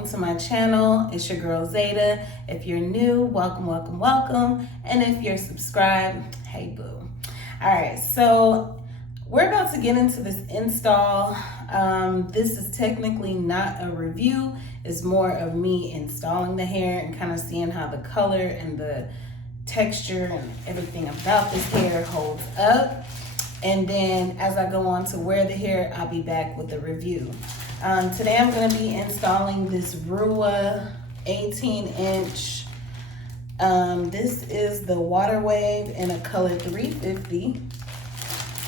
welcome to my channel. It's your girl Zeta. If you're new, welcome, welcome, welcome. And if you're subscribed, hey boo. All right, so we're about to get into this install. This is technically not a review. It's more of me installing the hair and kind of seeing how the color and the texture and everything about this hair holds up. And then as I go on to wear the hair, I'll be back with a review. Today I'm going to be installing this Ruwa 18-inch. This is the Water Wave in a color 350.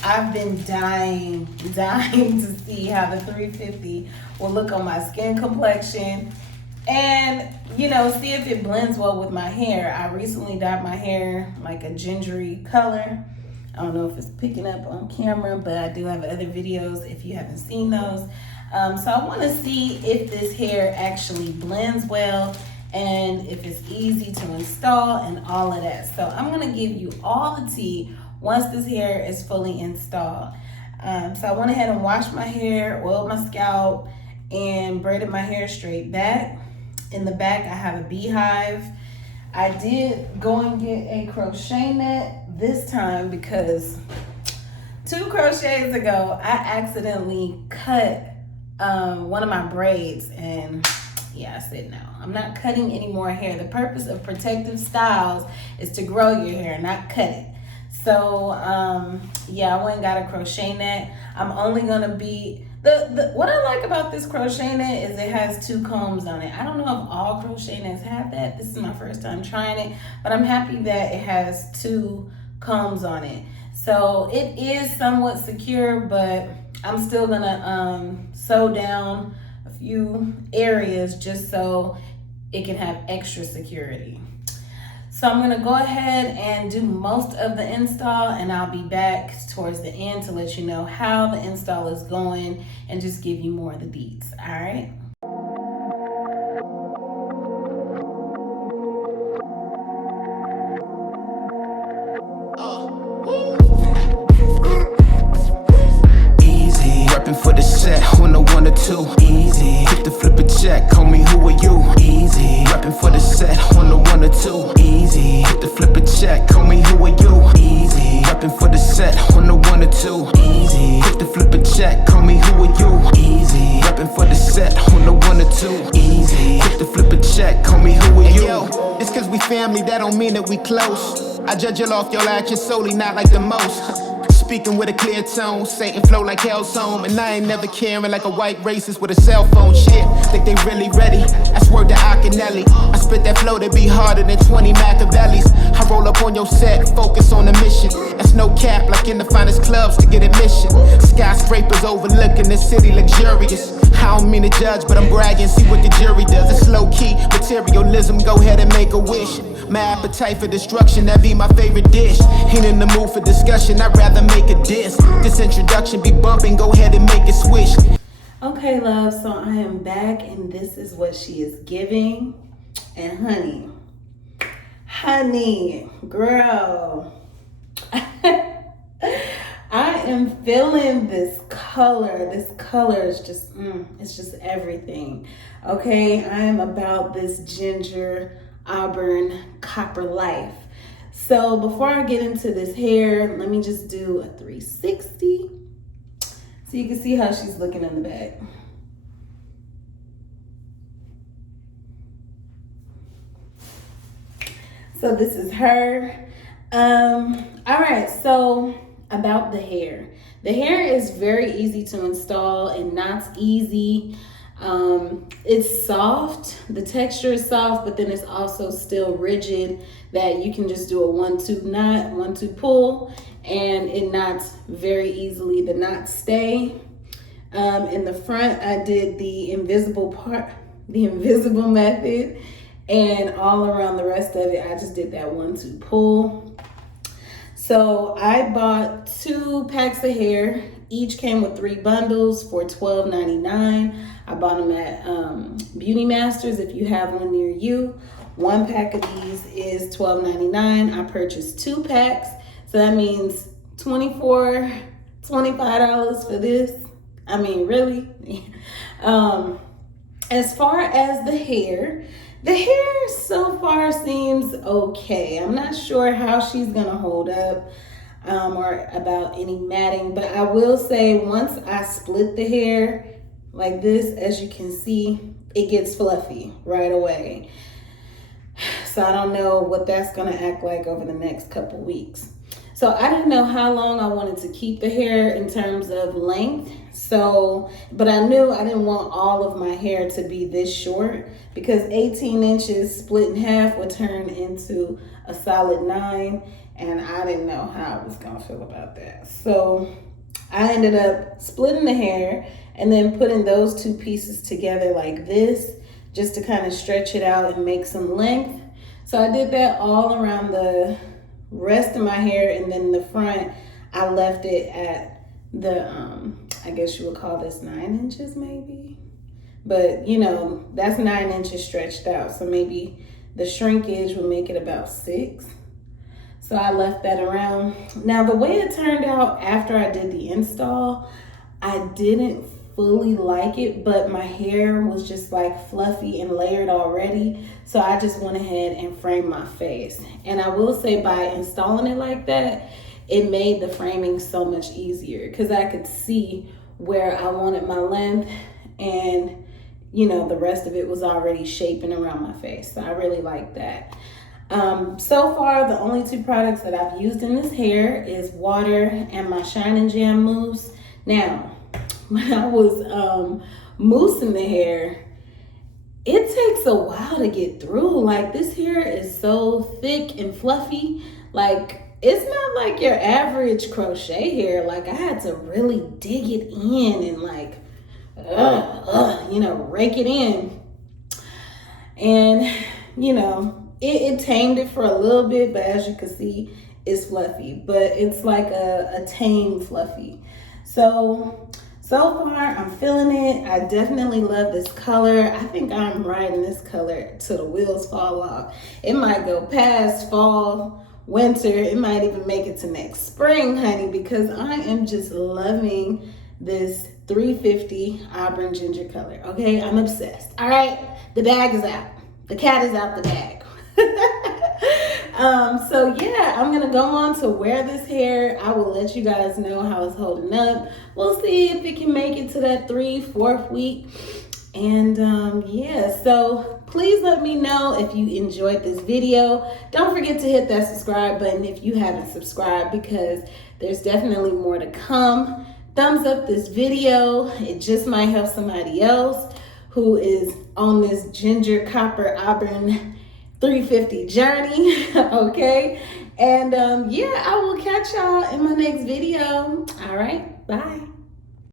I've been dying to see how the 350 will look on my skin complexion and, you know, see if it blends well with my hair. I recently dyed my hair like a gingery color. I don't know if it's picking up on camera, but I do have other videos if you haven't seen those. So I want to see if this hair actually blends well and if it's easy to install and all of that. So I'm going to give you all the tea once this hair is fully installed. So I went ahead and washed my hair, oiled my scalp, and braided my hair straight back. In the back, I have a beehive. I did go and get a crochet net this time because 2 crochets ago, I accidentally cut one of my braids, and yeah, I said no, I'm not cutting any more hair. The purpose of protective styles is to grow your hair, not cut it. So yeah, I went and got a crochet net. I'm only gonna be what I like about this crochet net is it has 2 combs on it. I don't know if all crochet nets have that. This is my first time trying it, but I'm happy that it has 2 combs on it. So it is somewhat secure, but I'm still gonna sew down a few areas just so it can have extra security. So I'm gonna go ahead and do most of the install, and I'll be back towards the end to let you know how the install is going and just give you more of the deets, all right? For the set on the 1 or 2, easy. Hit the flip a check, call me who are you, easy. Reppin' for the set on the 1 or 2, easy. Hit the flip a check, call me who are you, easy. Reppin' for the set on the 1 or 2, easy. Hit the flip a check, call me who are you, easy. Reppin' for the set on the 1 or 2, easy. Hit the flip a check, call me who are you. Yo, it's cause we family, that don't mean that we close. I judge you off your actions solely, not like the most. Speaking with a clear tone, Satan flow like hell's home. And I ain't never caring like a white racist with a cell phone. Shit, think they really ready? I swear to Akinelli. I spit that flow that be harder than 20 Machiavellis. I roll up on your set, focus on the mission. That's no cap, like in the finest clubs to get admission. Skyscrapers overlooking the city luxurious. I don't mean to judge, but I'm bragging, see what the jury does. It's low-key materialism, go ahead and make a wish. My appetite for destruction, that be my favorite dish. Ain't in the mood for discussion, I'd rather make a diss. This introduction be bumping, go ahead and make it switch. Okay, love, so I am back, and this is what she is giving. And honey, girl, I am feeling this color. This color is just, it's just everything. Okay, I am about this ginger auburn copper life. So before I get into this hair, let me just do a 360 so you can see how she's looking in the back. So this is her. All right, so about the hair. The hair is very easy to install and not easy. It's soft, the texture is soft, but then it's also still rigid that you can just do a 1-2 knot, 1-2 pull, and it knots very easily. The knots stay. In the front, I did the invisible part, the invisible method, and all around the rest of it, I just did that 1-2 pull. So I bought 2 packs of hair. Each came with 3 bundles for $12.99. I bought them at Beauty Masters if you have one near you. 1 pack of these is $12.99. I purchased 2 packs, so that means $25 for this. I mean, really? As far as the hair so far seems okay. I'm not sure how she's gonna hold up or about any matting, but I will say once I split the hair like this, as you can see, it gets fluffy right away. So I don't know what that's gonna act like over the next couple weeks. So I didn't know how long I wanted to keep the hair in terms of length. So, but I knew I didn't want all of my hair to be this short, because 18 inches split in half would turn into a solid 9. And I didn't know how I was gonna feel about that. So I ended up splitting the hair and then putting those two pieces together like this, just to kind of stretch it out and make some length. So I did that all around the rest of my hair, and then the front, I left it at the, I guess you would call this 9 inches maybe. But you know, that's 9 inches stretched out. So maybe the shrinkage would make it about 6. So I left that around. Now the way it turned out after I did the install, I didn't fully like it, but my hair was just like fluffy and layered already. So I just went ahead and framed my face. And I will say, by installing it like that, it made the framing so much easier, because I could see where I wanted my length, and you know, the rest of it was already shaping around my face. So I really like that. So far, the only 2 products that I've used in this hair is water and my Shine and Jam mousse. Now, when I was moussing the hair, it takes a while to get through. Like, this hair is so thick and fluffy. Like, it's not like your average crochet hair. Like, I had to really dig it in and like, you know, rake it in. And, you know, it tamed it for a little bit, but as you can see, it's fluffy. But it's like a tame fluffy. So far, I'm feeling it. I definitely love this color. I think I'm riding this color till the wheels fall off. It might go past fall, winter. It might even make it to next spring, honey, because I am just loving this 350 Auburn Ginger color. Okay, I'm obsessed. All right, the bag is out. The cat is out the bag. So yeah, I'm gonna go on to wear this hair. I will let you guys know how it's holding up. We'll see if it can make it to that 3-4 week. And yeah, so please let me know if you enjoyed this video. Don't forget to hit that subscribe button if you haven't subscribed, because there's definitely more to come. Thumbs up this video. It just might help somebody else who is on this ginger copper auburn 350 journey. Okay, and yeah, I will catch y'all in my next video. All right, bye.